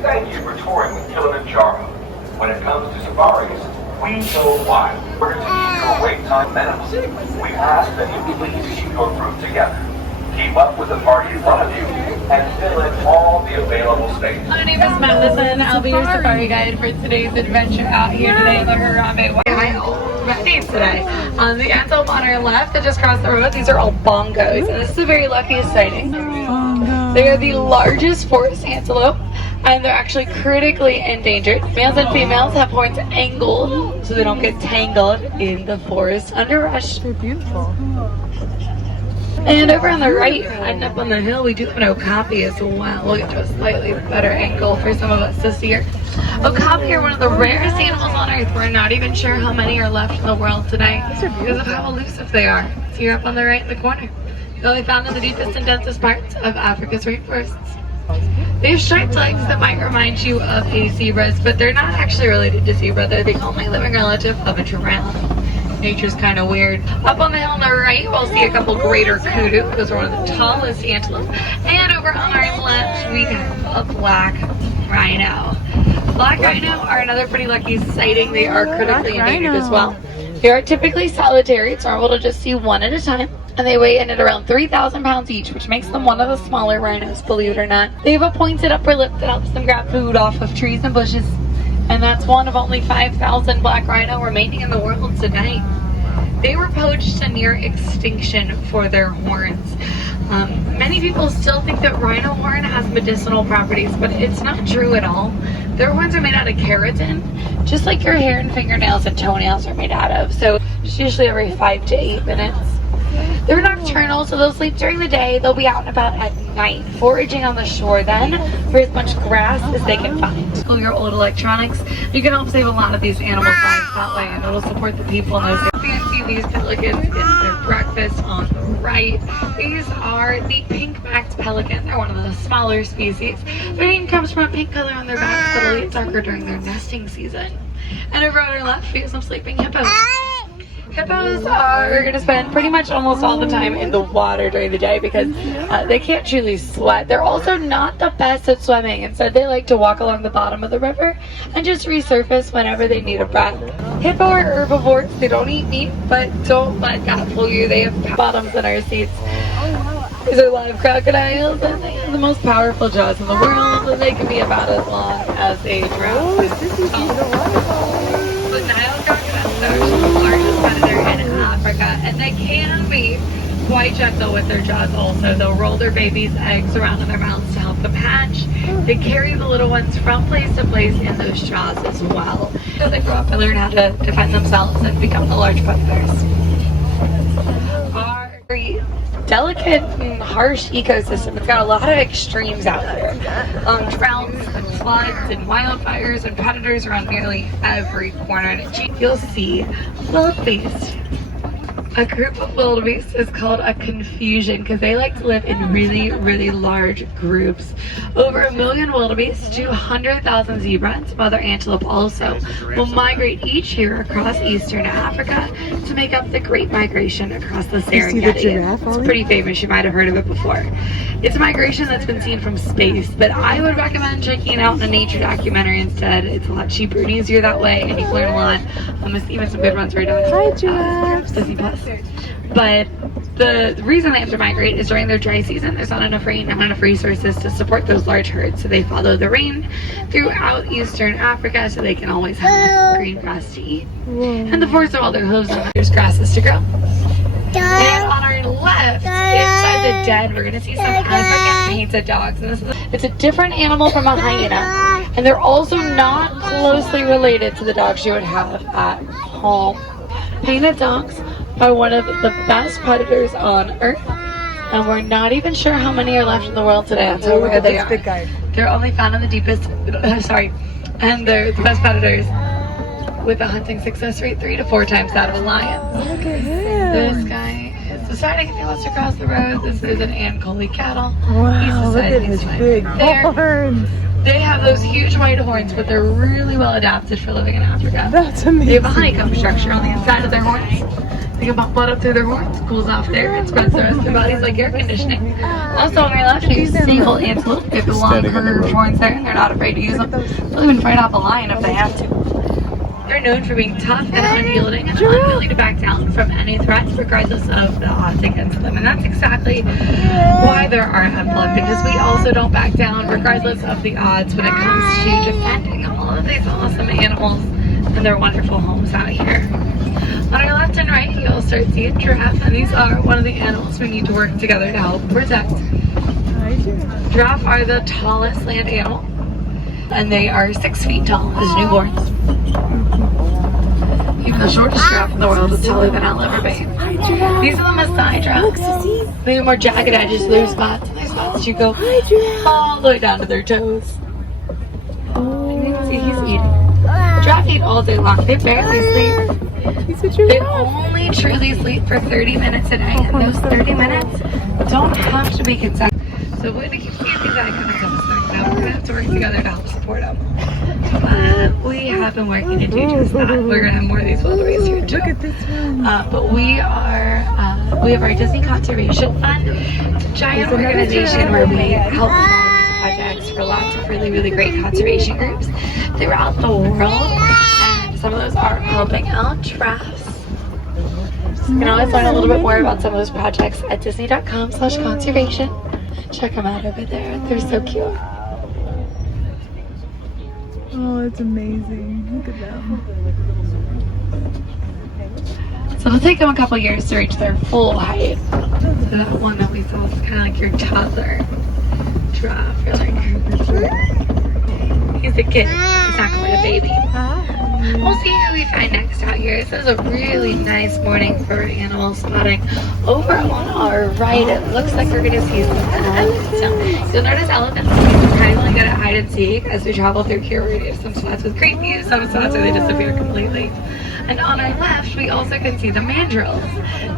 Thank you for touring with Kilimanjaro. When it comes to safaris, we know why. We're going to keep your wait time minimal. We ask that you please keep your group together. Keep up with the party in front of you and fill in all the available space. My name is Madison. I'll be your safari guide for today's adventure out here today in the Harambe. I own names today. On the antelope on our left that just crossed the road, these are all bongos. And this is a very lucky sighting. They are the largest forest antelope, and they're actually critically endangered. Males and females have horns angled so they don't get tangled in the forest underbrush. They're beautiful. And over on the right, and up on the hill, we do have an okapi as well. We'll get to a slightly better angle for some of us to see here. Okapi are one of the rarest animals on Earth. We're not even sure how many are left in the world today because of how elusive they are. So you're up on the right in the corner. They're only found in the deepest and densest parts of Africa's rainforests. They have striped legs that might remind you of a zebra's, but they're not actually related to zebra. They're the only living relative of a giraffe. Nature's kind of weird. Up on the hill on the right, we'll see a couple greater kudu. Those are one of the tallest antelope. And over on our left, we have a black rhino. Black rhino are another pretty lucky sighting. They are critically endangered as well. They are typically solitary. It's normal to just see one at a time. And they weigh in at around 3,000 pounds each, which makes them one of the smaller rhinos, believe it or not. They have a pointed upper lip that helps them grab food off of trees and bushes. And that's one of only 5,000 black rhino remaining in the world today. They were poached to near extinction for their horns. Many people still think that rhino horn has medicinal properties, but it's not true at all. Their horns are made out of keratin, just like your hair and fingernails and toenails are made out of. So it's usually every 5 to 8 minutes. They're nocturnal, so they'll sleep during the day. They'll be out and about at night, foraging on the shore then for as much grass as they can find. Pull your old electronics. You can help save a lot of these animals' lives that way, and it'll support the people in those areas. You can see these pelicans get their breakfast on the right. These are the pink-backed pelican. They're one of the smaller species. Their name comes from a pink color on their backs that'll get darker during their nesting season. And over on our left, we have some sleeping hippos. Hippos are going to spend pretty much almost all the time in the water during the day because they can't truly sweat. They're also not the best at swimming. Instead, they like to walk along the bottom of the river and just resurface whenever they need a breath. Hippo are herbivores. They don't eat meat, but don't let that fool you. They have bottoms in our seats. These are live crocodiles, and they have the most powerful jaws in the world, and they can be about as long as a giraffe. The Nile crocodiles are actually the largest predator in Africa, and they can be quite gentle with their jaws also. They'll roll their babies' eggs around in their mouths to help them hatch. They carry the little ones from place to place in those jaws as well. So they grow up and learn how to defend themselves and become the large predators. Our very delicate and harsh ecosystem. It's got a lot of extremes out there. Droughts and floods and wildfires and predators around nearly every corner. And you'll see wildebeest. A group of wildebeest is called a confusion because they like to live in really, really large groups. Over 1 million wildebeest, 200,000 zebra, and some other antelope also will migrate each year across eastern Africa to make up the Great Migration across the Serengeti. It's pretty famous, you might have heard of it before. It's a migration that's been seen from space, but I would recommend checking it out in a nature documentary instead. It's a lot cheaper and easier that way, and you can learn a lot. There's even some good ones right on Disney Plus. But the reason they have to migrate is during their dry season. There's not enough rain, not enough resources to support those large herds. So they follow the rain throughout eastern Africa so they can always have green grass to eat. And the forest of all their hooves and there's grasses to grow. And on our left, inside the den, we're going to see some African painted dogs. And it's a different animal from a hyena. And they're also not closely related to the dogs you would have at home. Painted dogs are one of the best predators on Earth, and we're not even sure how many are left in the world today. That's how rare they are. They're only found in the deepest, and they're the best predators with a hunting success rate 3 to 4 times that of a lion. Look at him. This guy is deciding if he wants to cross the road. This is an Ankoli cattle. Wow, look at his big horns. They have those those huge white horns, but they're really well adapted for living in Africa. That's amazing. They have a honeycomb structure on the inside of their horns. They can pump blood up through their horns, cools off there, and spreads the rest of their bodies like air conditioning. Also, on your left, you single antelope. They have the long curved horns there, and they're not afraid to use them. They'll even fight off a lion if they have to. They're known for being tough and unyielding and unwilling to back down from any threat, regardless of the odds against them. And that's exactly why they're our emblem, because we also don't back down regardless of the odds when it comes to defending all of these awesome animals and their wonderful homes out here. On our left and right, you'll start seeing giraffe, and these are one of the animals we need to work together to help protect. Giraffe are the tallest land animal, and they are 6 feet tall as newborns. Even the shortest giraffe in the world is taller than I'll ever be. These are the Maasai giraffes. They have more jagged edges to their spots, and their spots you go all the way down to their toes. And you can see he's eating. Giraffe eat all day long. They barely sleep. They only truly sleep for 30 minutes a day, and those 30 minutes don't have to be consecutive. So we're going to keep seeing these iconic episodes now. We're going to have to work together to help support them. But we have been working to do just that. We're going to have more of these wildebeest here too. Look at this one. But we have our Disney Conservation Fund. It's a giant organization where we help fund projects for lots of really, really great conservation groups throughout the world. Some of those are helping out giraffes. You can always learn a little bit more about some of those projects at disney.com/conservation. Check them out over there. They're so cute. Oh, it's amazing. Look at that. So it'll take them a couple years to reach their full height. So that one that we saw is kind of like your toddler giraffe. You're like, he's a kid. He's not quite a baby. We'll see who we find next out here. This is a really nice morning for animal spotting. Over on our right, it looks like we're going to see some elephants. So you'll notice elephants kind of really good at hide and seek as we travel through here. We're going to have some spots with great views, some spots where they disappear completely. And on our left, we also can see the mandrills.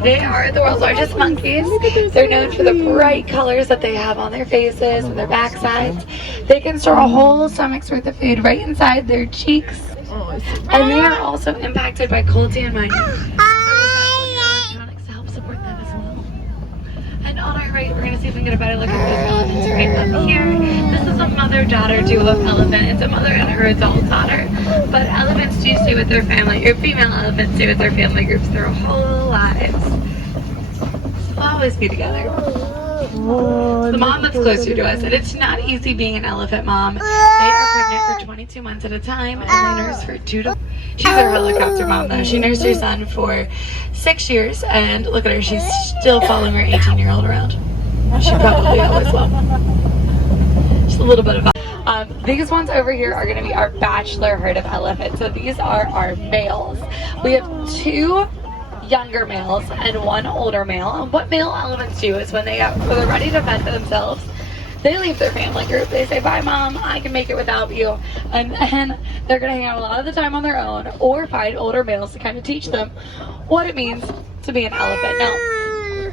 They are the world's largest monkeys. They're known for the bright colors that they have on their faces and their backsides. They can store a whole stomach's worth of food right inside their cheeks. And they are also impacted by coal and mining. So recycling electronics to help support them as well. And on our right, we're going to see if we can get a better look at those elephants right up here. This is a mother-daughter duo of elephant. It's a mother and her adult daughter. But elephants do stay with their family, or female elephants stay with their family groups their whole lives. So they'll always be together. It's the mom that's closer to us, and it's not easy being an elephant mom. They are pregnant for 22 months at a time, and they nurse for 2 to... She's a helicopter mom, though. She nursed her son for 6 years, and look at her, she's still following her 18-year-old around. She probably always will. Just a little bit of... These ones over here are going to be our bachelor herd of elephants. So these are our males. We have 2 younger males and 1 older male. And what male elephants do is when they're ready to fend for themselves, they leave their family group. They say, bye mom, I can make it without you. And then they're going to hang out a lot of the time on their own or find older males to kind of teach them what it means to be an elephant. Now,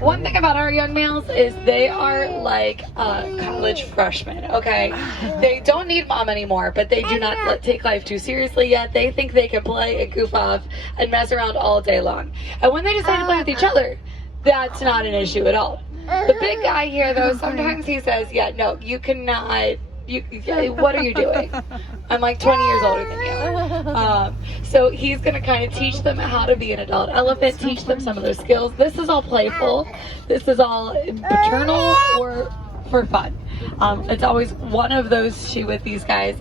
one thing about our young males is they are like college freshmen, okay? They don't need mom anymore, but they do not take life too seriously yet. They think they can play and goof off and mess around all day long. And when they decide to play with each other, that's not an issue at all. The big guy here, though, sometimes he says, yeah, no, you cannot, what are you doing? I'm like 20 years older than you. So he's going to kind of teach them how to be an adult elephant, teach them some of their skills. This is all playful. This is all paternal or for fun. It's always one of those 2 with these guys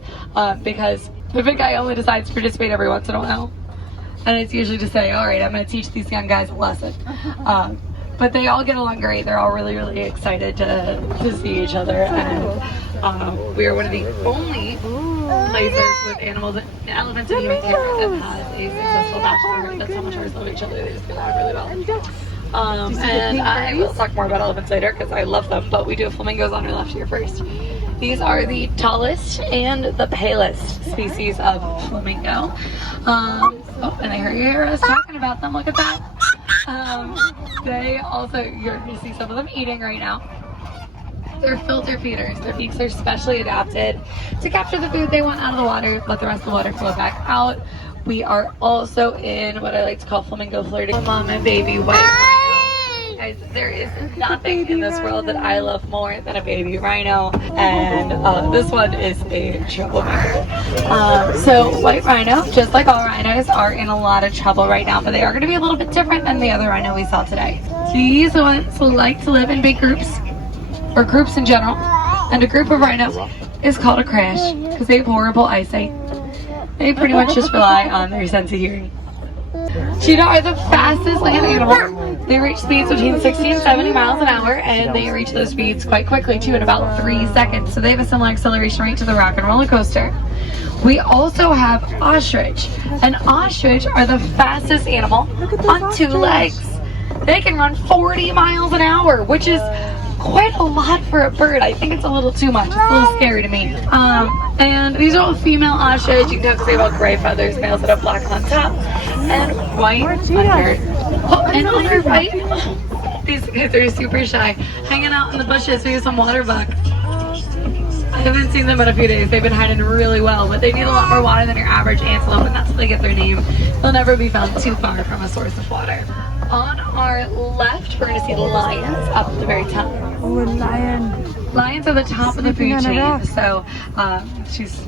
because the big guy only decides to participate every once in a while. And it's usually to say, all right, I'm going to teach these young guys a lesson. But they all get along great. They're all really, really excited to see each other. And we are one of the only places with elephants and humans here that has a successful bachelor herd. That's how much ours love each other. They just get along really well. And I will talk more about elephants later because I love them. But we do have flamingos on our left here first. These are the tallest and the palest species of flamingo. And I hear us talking about them. Look at that. They also, you're going to see some of them eating right now. They're filter feeders. Their beaks are specially adapted to capture the food they want out of the water, let the rest of the water flow back out. We are also in what I like to call flamingo flirting. Mom and baby white rhino. Guys, there is nothing in this world that I love more than a baby rhino, and this one is a troublemaker. So white rhino, just like all rhinos, are in a lot of trouble right now, but they are going to be a little bit different than the other rhino we saw today. These ones like to live in big groups, or groups in general, and a group of rhino is called a crash because they have horrible eyesight. They pretty much just rely on their sense of hearing. Cheetah are the fastest land animal. They reach speeds between 60 and 70 miles an hour, and they reach those speeds quite quickly too, in about 3 seconds. So they have a similar acceleration rate to the rock and roller coaster. We also have ostrich, and ostrich are the fastest animal on 2 legs. They can run 40 miles an hour, which is quite a lot for a bird. I think it's a little too much. It's a little scary to me. And these are all female ostrich. You can talk to say about gray feathers, males that have black on top and white under. Oh, and on our right, these guys are super shy, hanging out in the bushes. We have some water buck. I haven't seen them in a few days. They've been hiding really well, but they need a lot more water than your average antelope, and that's how they get their name. They'll never be found too far from a source of water. On our left, we're going to see the lions up at the very top. Oh, a lion. Lions are the top of the food chain, so she's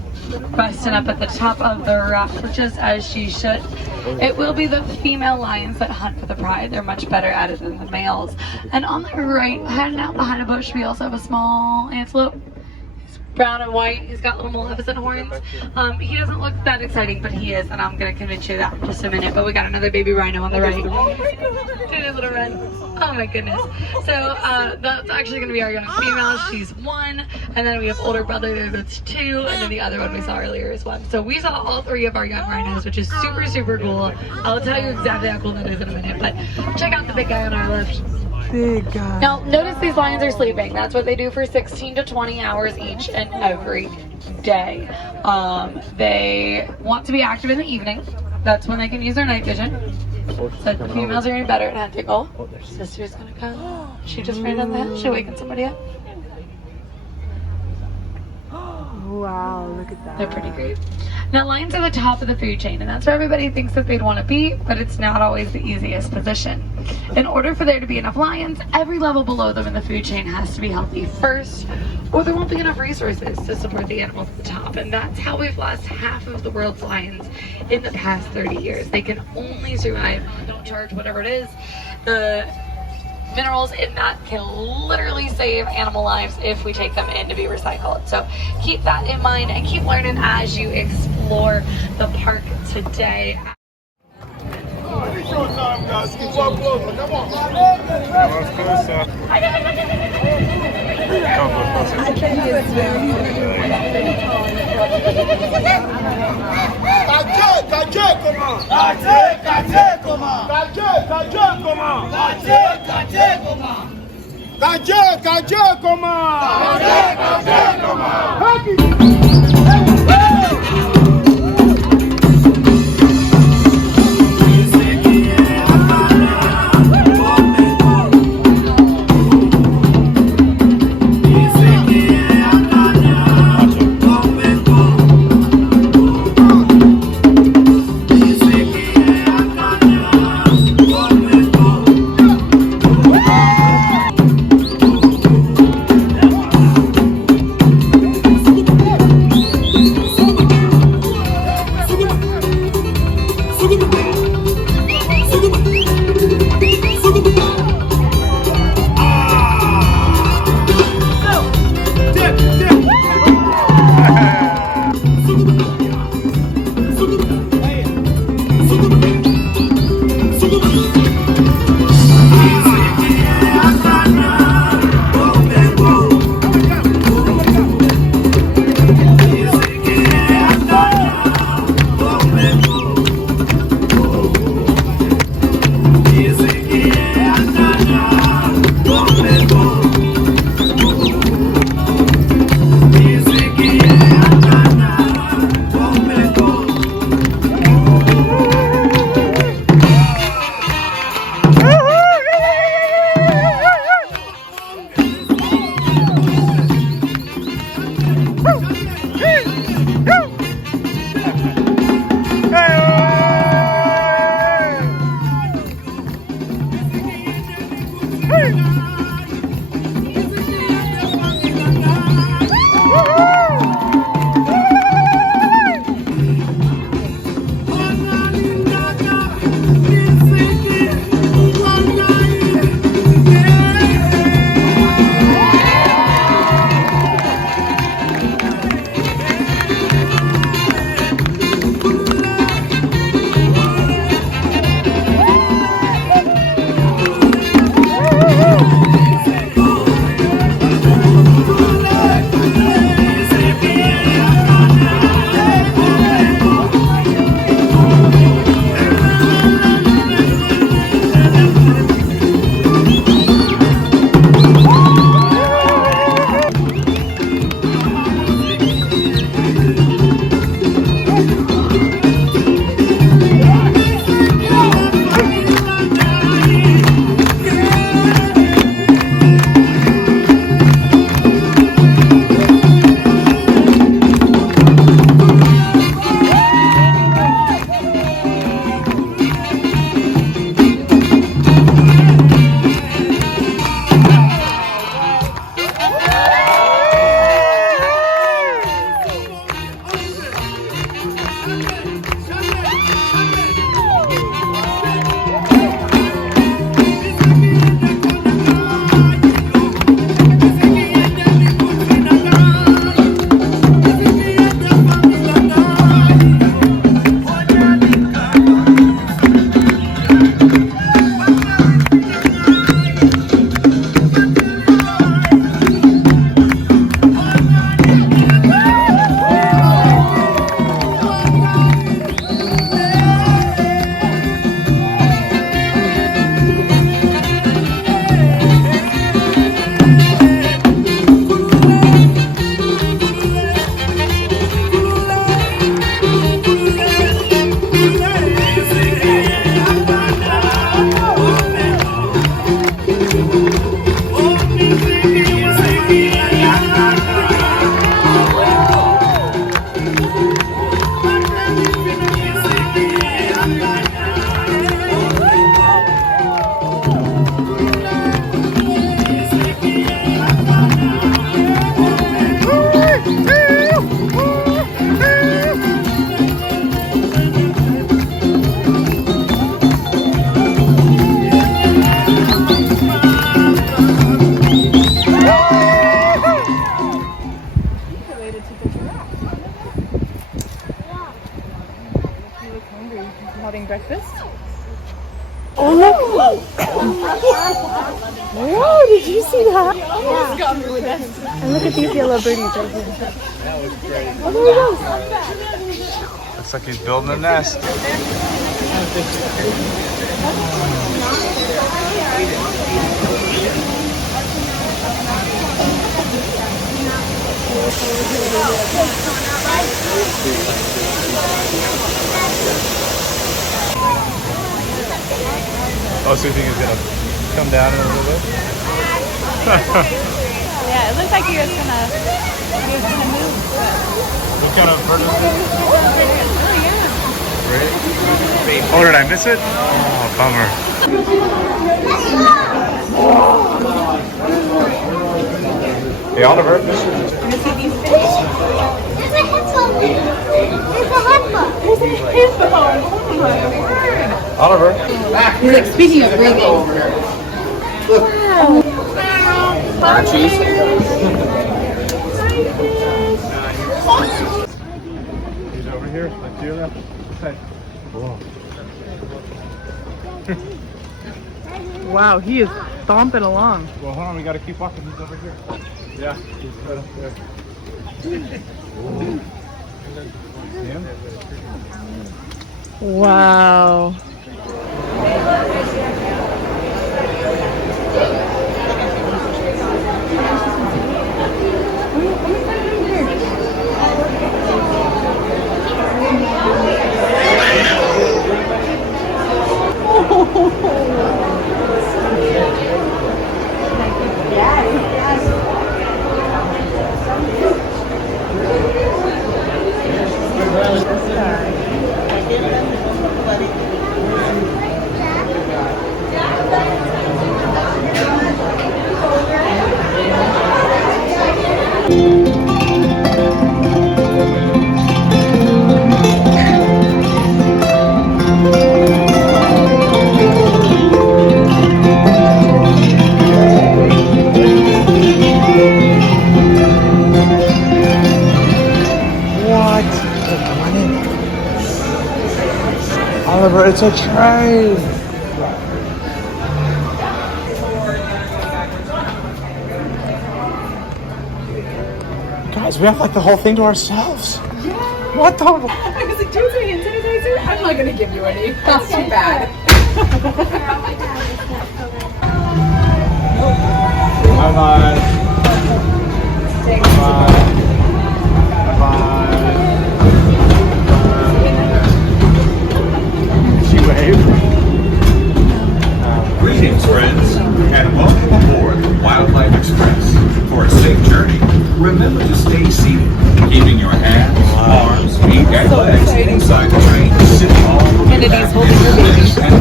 resting up at the top of the rock, just as she should. It will be the female lions that hunt for the pride. They're much better at it than the males. And on the right, hiding out behind a bush, we also have a small antelope. Brown and white. He's got little Maleficent horns. He doesn't look that exciting, but he is, and I'm gonna convince you that in just a minute. But we got another baby rhino on the right. Dude, his little run. Oh my goodness. So that's actually gonna be our young female. She's 1, and then we have older brother there that's 2, and then the other one we saw earlier is 1. So we saw all 3 of our young rhinos, which is super, super cool. I'll tell you exactly how cool that is in a minute, but check out the big guy on our left. Big guy. Now, notice these lions are sleeping. That's what they do for 16 to 20 hours each and every day. They want to be active in the evening. That's when they can use their night vision. So the females are getting better at hunting. Oh, sister's gonna come. She just ran down the hill. She waking somebody up. Wow, look at that. They're pretty great. Now, lions are the top of the food chain, and that's where everybody thinks that they'd want to be, but it's not always the easiest position. In order for there to be enough lions, every level below them in the food chain has to be healthy first, or there won't be enough resources to support the animals at the top. And that's how we've lost half of the world's lions in the past 30 years. They can only survive, don't charge whatever it is. The minerals in that can literally save animal lives if we take them in to be recycled. So keep that in mind and keep learning as you explore the park today. having breakfast. Oh, look! Whoa, did you see that? And look at these yellow birdies right here. That was great. Oh, there he goes. Looks like he's building a nest. Oh, so you think he's gonna come down in a little bit? Yeah, it looks like he was gonna move. What kind of bird is it? Oh yeah. Great. Oh, did I miss it? Oh, bummer. Hey, Oliver. There's a headphone. There's a headphone. Oliver. Like, speaking of breathing. Cheese. He's over here. Let's do that. Okay. Whoa. Wow, he is stomping along. Well, hold on. We gotta keep walking. He's over here. Yeah, he's right up there. Yeah. Wow. Oliver, it's a train. Guys, we have like the whole thing to ourselves. Yeah. What the? I was like, do you say hand sanitizer? I'm not gonna give you any. That's too bad. Bye bye. Bye bye. Greetings, friends, and welcome aboard Wildlife Express. For a safe journey, remember to stay seated, keeping your hands, arms, feet, and legs inside the train. Sitting all the way back in the legs and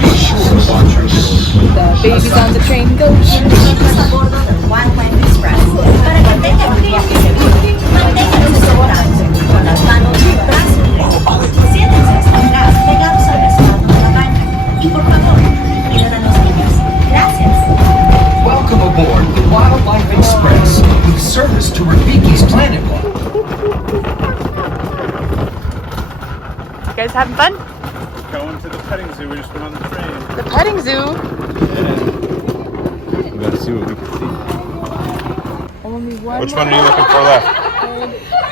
be sure to watch your foot. The babies on the train go. Bienvenidos a bordo del Wildlife Express. Para que tengan un viaje seguro, manténganse sentados, con las manos y brazos rectos. Siéntense hasta atrás, pegados al respaldo de la banca. Y por favor, cuiden a los niños. Gracias. Welcome aboard the Wildlife Express with service to Rafiki's Planet One. You guys having fun? Going to the petting zoo. We just went on the train. The petting zoo? We gotta see what we can see. Only one. Which one are you looking for left?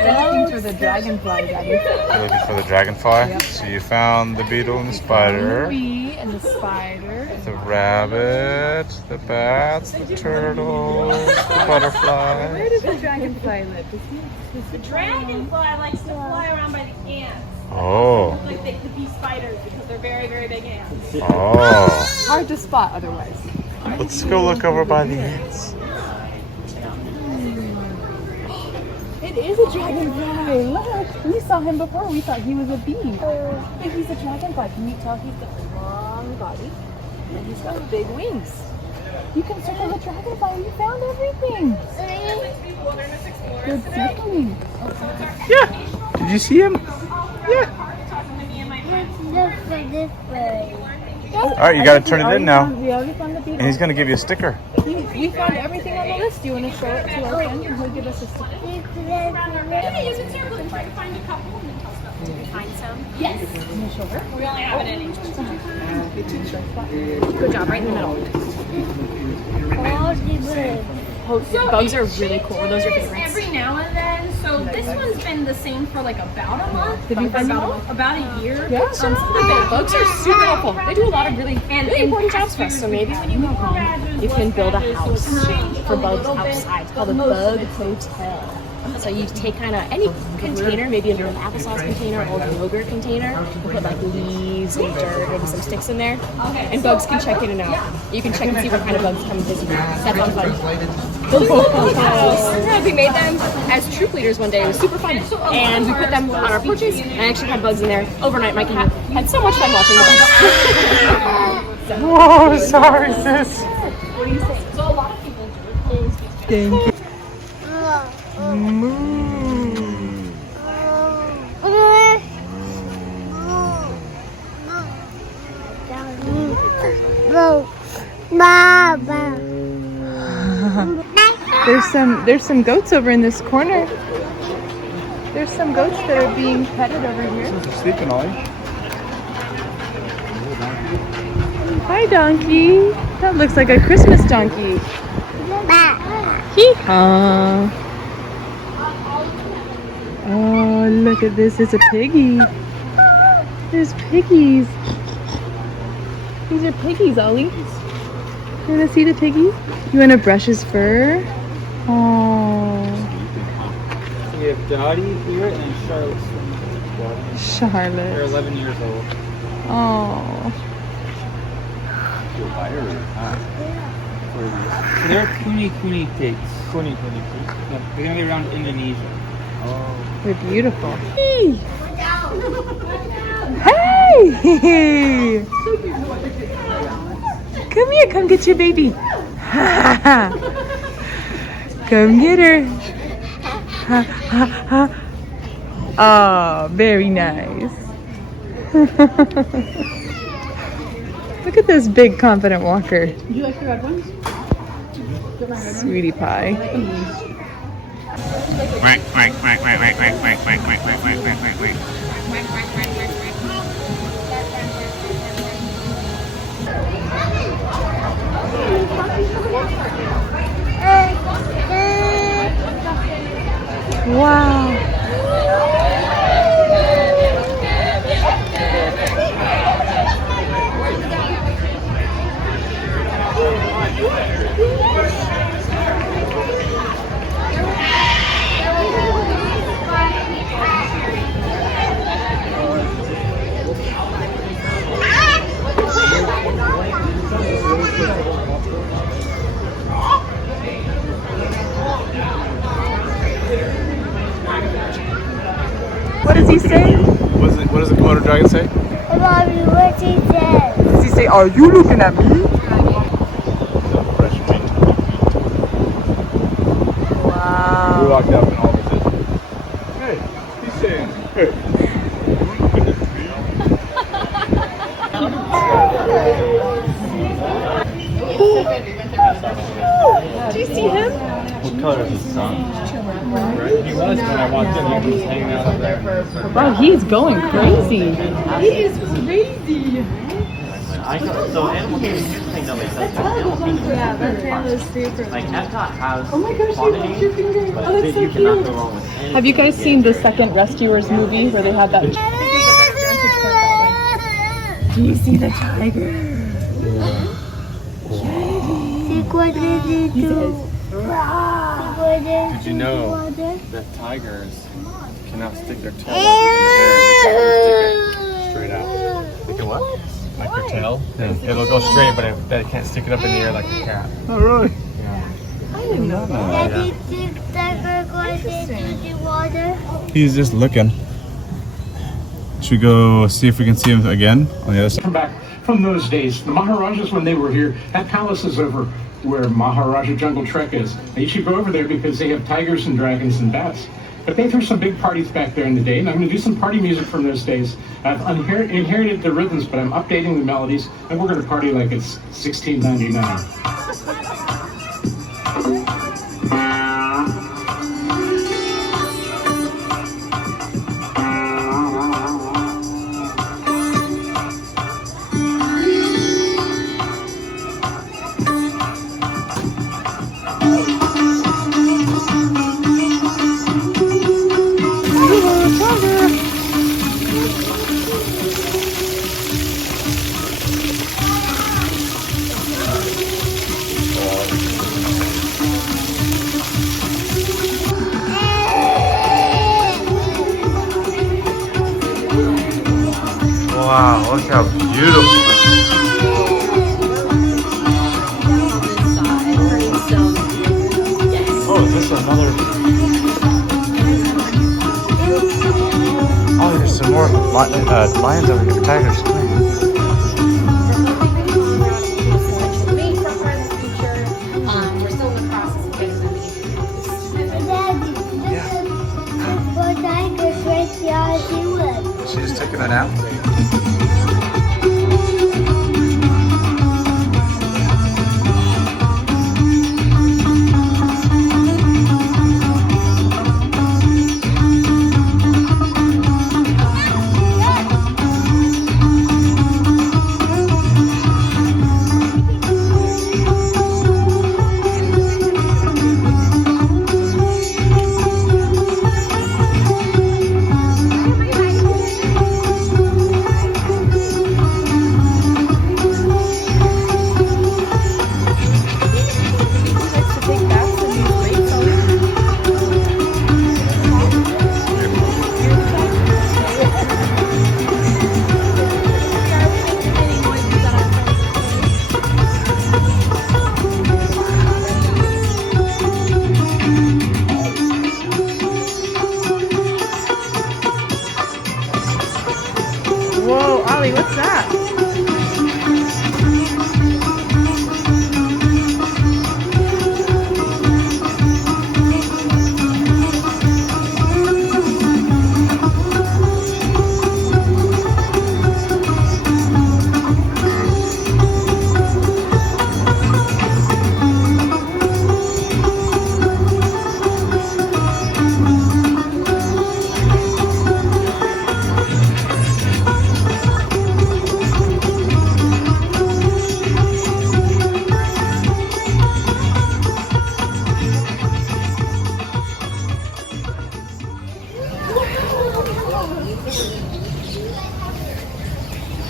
We're looking for the dragonfly, Daddy. You're looking for the dragonfly? Yep. So you found the beetle and the spider. The bee and the spider. The rabbit, the bats, the turtles, the butterfly. Where does the dragonfly live? The dragonfly likes to fly around by the ants. Oh. Like the bee spiders because they're very, very big ants. Oh. Hard to spot otherwise. Let's go look over by the ants. It is a dragonfly. Look, we saw him before. We thought he was a bee. But he's a dragonfly. Can you tell he's got a long body and he's got big wings? You can circle the dragonfly. You found everything. Good circling. Yeah. Did you see him? Yeah. Look for this bird. All right, you got to turn it in now. We already found the bee. And he's going to give you a sticker. We found everything on the list. Do you want to show it to our friend and he'll give us a sticker? Use it to your group, try to find a couple and then tell us about it. Find some. Yes. We only have it in English. Good job, right in the middle. Bugs are really cool. Are those your favorites? Every now and then. So this one's been the same for like about a month. Have you found About a year. Yeah, bugs are super helpful. They do a lot of really important jobs for us. So maybe when you go home, you can build a house for bugs outside. It's called a bug hotel. So you take kind of any container, maybe an applesauce container or a yogurt container, and put like leaves and dirt, maybe some sticks in there, and bugs can check in and out. You can check and see what kind of bugs come visit you. That's fun. We made them as troop leaders one day. It was super fun, and we put them on our porches. And I actually had bugs in there overnight. My cat had so much fun watching the bugs. Whoa, sorry, sis. What do you think? So a lot of people do it. Thank you. There's some goats over in this corner. There's some goats that are being petted over here. Sleeping, Ollie. Hi, donkey. That looks like a Christmas donkey. Hee-haw. Oh, look at this. It's a piggy. There's piggies. These are piggies, Ollie. You want to see the piggy? You want to brush his fur? Oh. We have Dottie here and then Charlotte's They're Charlotte. 11 years old. Oh. So they're Kuni pigs. Kuni pigs. Yeah, they're gonna be around Indonesia. Oh. They're beautiful. Hey! Hey! Come here, come get your baby. Come get her. Oh, very nice. Look at this big confident walker. Do you like the red ones? Sweetie pie. Wow. What does he say? What does the Komodo dragon say? Mommy, what he said? Does he say, "Are you looking at me?" Wow. We walked up and all of us said, "Hey, he's saying, hey." Do you see him? What color is his son? He was when I walked in. He was hanging out over there. Wow, he's going crazy. So animal kingdom, here's the thing though, because animal kingdom like Epcot has quantity, but you cannot go wrong with anything. Have you guys seen the second Rescuers movie where they have that? Do you see the tiger? What did he do? Did you know that tigers cannot stick their tail up in the air? They can only stick it straight out. They can what? Like their tail? Yeah. It'll go straight, but they can't stick it up in the air like a cat. Oh, really? Yeah. I didn't know that. Did the tiger go into the water? He's just looking. Should we go see if we can see him again on the other side? Come back from those days. The Maharajas, when they were here, that palace is over where Maharaja Jungle Trek is. Now, you should go over there because they have tigers and dragons and bats. But they threw some big parties back there in the day, and I'm going to do some party music from those days. I've inherited the rhythms, but I'm updating the melodies, and we're going to party like it's 1699. Wow, look how beautiful. Oh, is this another? Oh, there's some more lions over here, tigers. We're still in the process of getting them Is she just taking a nap? Whoa, Ollie, what's that?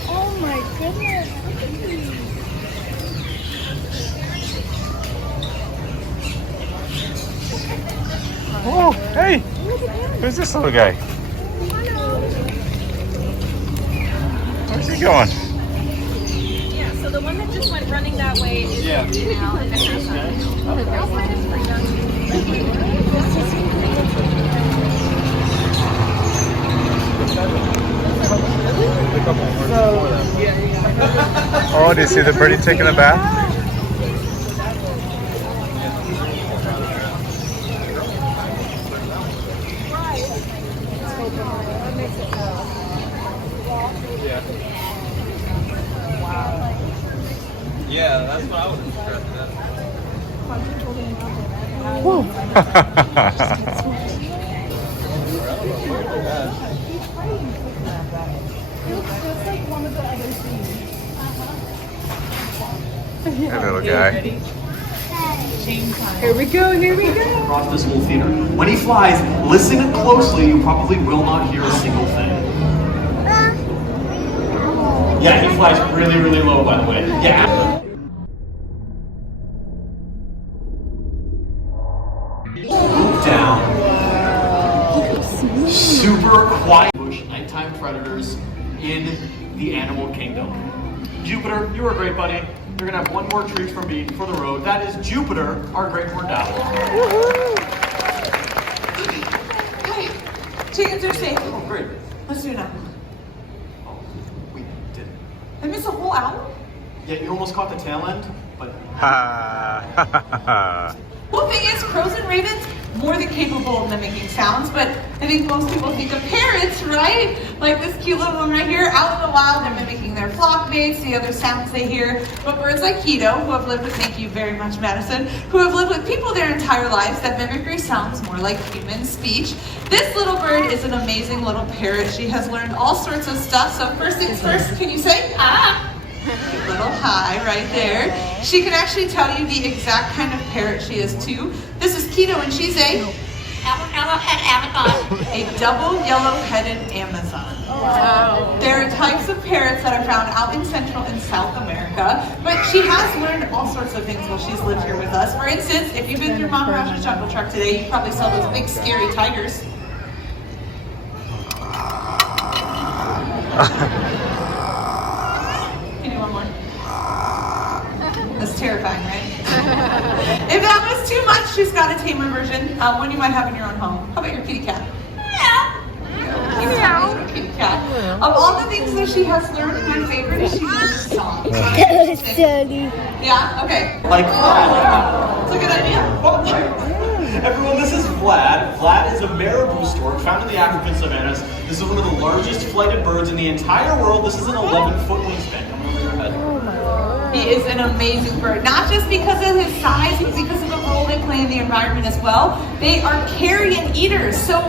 Oh my goodness. Oh, hey! Who's this little guy? Where's he going? Yeah, so the one that just went running that way is Yeah. now in the half Oh, do you see the birdie taking a bath? Yeah, that's what I was interested Hey, little guy. Here we go, here we go. Across this whole theater. When he flies, listen closely, you probably will not hear a single thing. Yeah, he flies really, really low, by the way. Yeah. Swoop down. Super quiet bush nighttime predators in the animal kingdom. Jupiter, you ware great, buddy. You're gonna have one more treat from me for the road. That is Jupiter, our great horned owl. Hey, chickens are safe. Oh, great. Let's do it now. Oh, we did. I missed a whole hour? Yeah, you almost caught the tail end, but Well, thing is, crows and ravens, more than capable of mimicking sounds, but I think most people think of parrots, right? Like this cute little one right here, out in the wild, they're mimicking their flock mates, the other sounds they hear. But birds like Keto, who have lived with, thank you very much, Madison, who have lived with people their entire lives, that mimicry sounds more like human speech. This little bird is an amazing little parrot. She has learned all sorts of stuff. So first things first, can you say, ah? Cute little hi right there. She can actually tell you the exact kind of parrot she is too. This is Keto and she's a double yellow-headed Amazon. Wow. There are types of parrots that are found out in Central and South America, but she has learned all sorts of things while she's lived here with us. For instance, if you've been through Maharaja's Jungle Truck today, you probably saw those big scary tigers. If that was too much, she's got a tamer version, one you might have in your own home. How about your kitty cat? Yeah. Kitty cat. Of all the things that she has learned, my favorite is she loves songs. That was silly. Yeah? Okay. Like It's a good idea. everyone, this is Vlad. Vlad is a marabou stork found in the African savannas. This is one of the largest flighted birds in the entire world. This is an 11-foot wingspan coming over your head. He is an amazing bird, not just because of his size, but because of the role they play in the environment as well. They are carrion eaters, so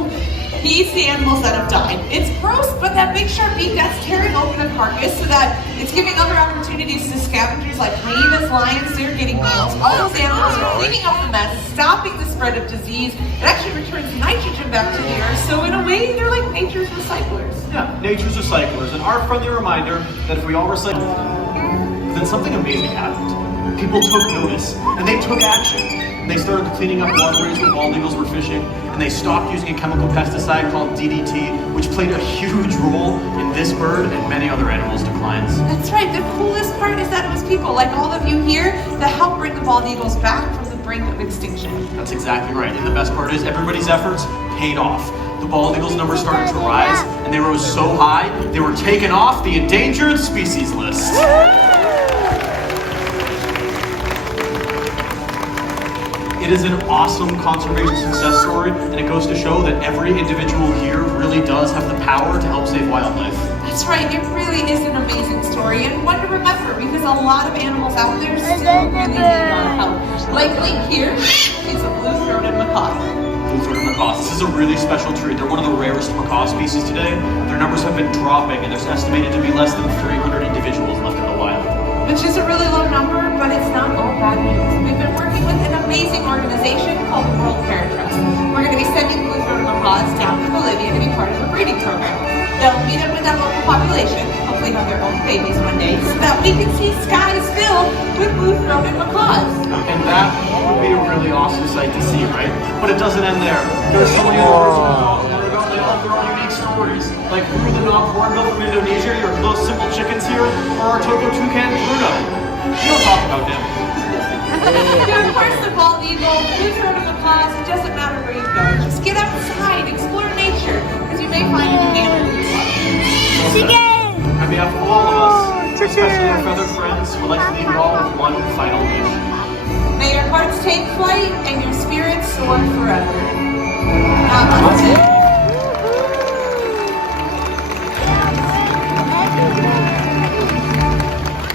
he eats the animals that have died. It's gross, but that big sharp beak, that's tearing open a carcass so that it's giving other opportunities to scavengers like hyenas, lions, they're getting meals. All those animals are cleaning up the mess, stopping the spread of disease. It actually returns nitrogen back to the earth, so in a way, they're like nature's recyclers. Yeah, nature's recyclers. And our friendly reminder that if we all recycle, then something amazing happened. People took notice, and they took action. And they started cleaning up waterways where bald eagles were fishing, and they stopped using a chemical pesticide called DDT, which played a huge role in this bird and many other animals' declines. That's right. The coolest part is that it was people like all of you here that helped bring the bald eagles back from the brink of extinction. That's exactly right. And the best part is everybody's efforts paid off. The bald eagles number started to rise, and they rose so high, they were taken off the endangered species list. It is an awesome conservation success story, and it goes to show that every individual here really does have the power to help save wildlife. That's right, it really is an amazing story and one to remember because a lot of animals out there still really need our help. Like Link here, he's a blue-throated macaw. Blue-throated macaws. This is a really special tree. They're one of the rarest macaw species today. Their numbers have been dropping, and there's estimated to be less than 300 individuals left in the wild. Which is a really low number, but it's not all bad news. We've been working with an amazing organization called the World Parrot Trust. We're going to be sending blue-throated macaws down to Bolivia to be part of a breeding program. They'll meet up with that local population, hopefully have their own babies one day, so that we can see skies filled with blue-throated macaws. And that would be a really awesome sight to see, right? But it doesn't end there. There's so many others that have their own unique stories. Like the hornbill from Indonesia, your close simple chickens here, or our Toko toucan Bruno. We'll talk about him. Yeah, of course, the bald eagle, blue-throated macaws, it doesn't matter where you go. Just get outside, explore nature, because you may find a new animal. On behalf of all of us, especially our feathered friends, we'd like to leave you all with one final wish. May your hearts take flight and your spirits soar forever. Namaste.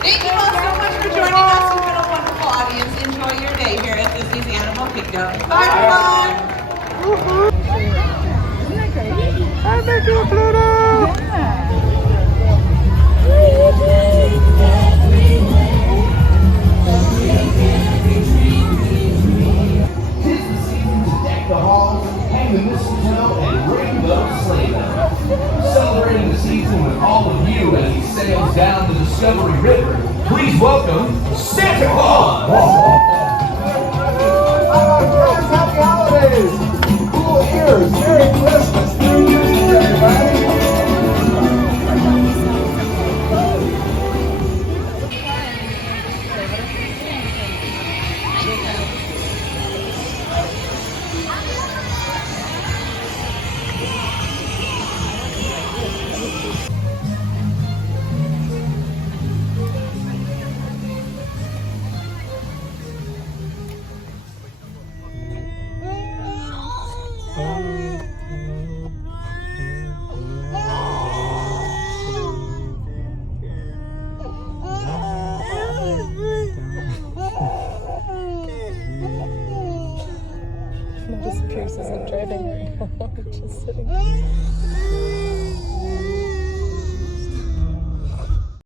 Thank you all so much for joining us. You've been a wonderful audience. Enjoy your day here at Disney's Animal Kingdom. Bye, everyone. Isn't that great? I'm back to Pluto! Deck the halls, hang the mistletoe, and ring those sleigh bells. Celebrating the season with all of you as he sails down the Discovery River, please welcome Santa Claus! Happy holidays! Cool ears! Merry Christmas! New Year's, everybody! Notice Pierce isn't driving right now. We're just sitting.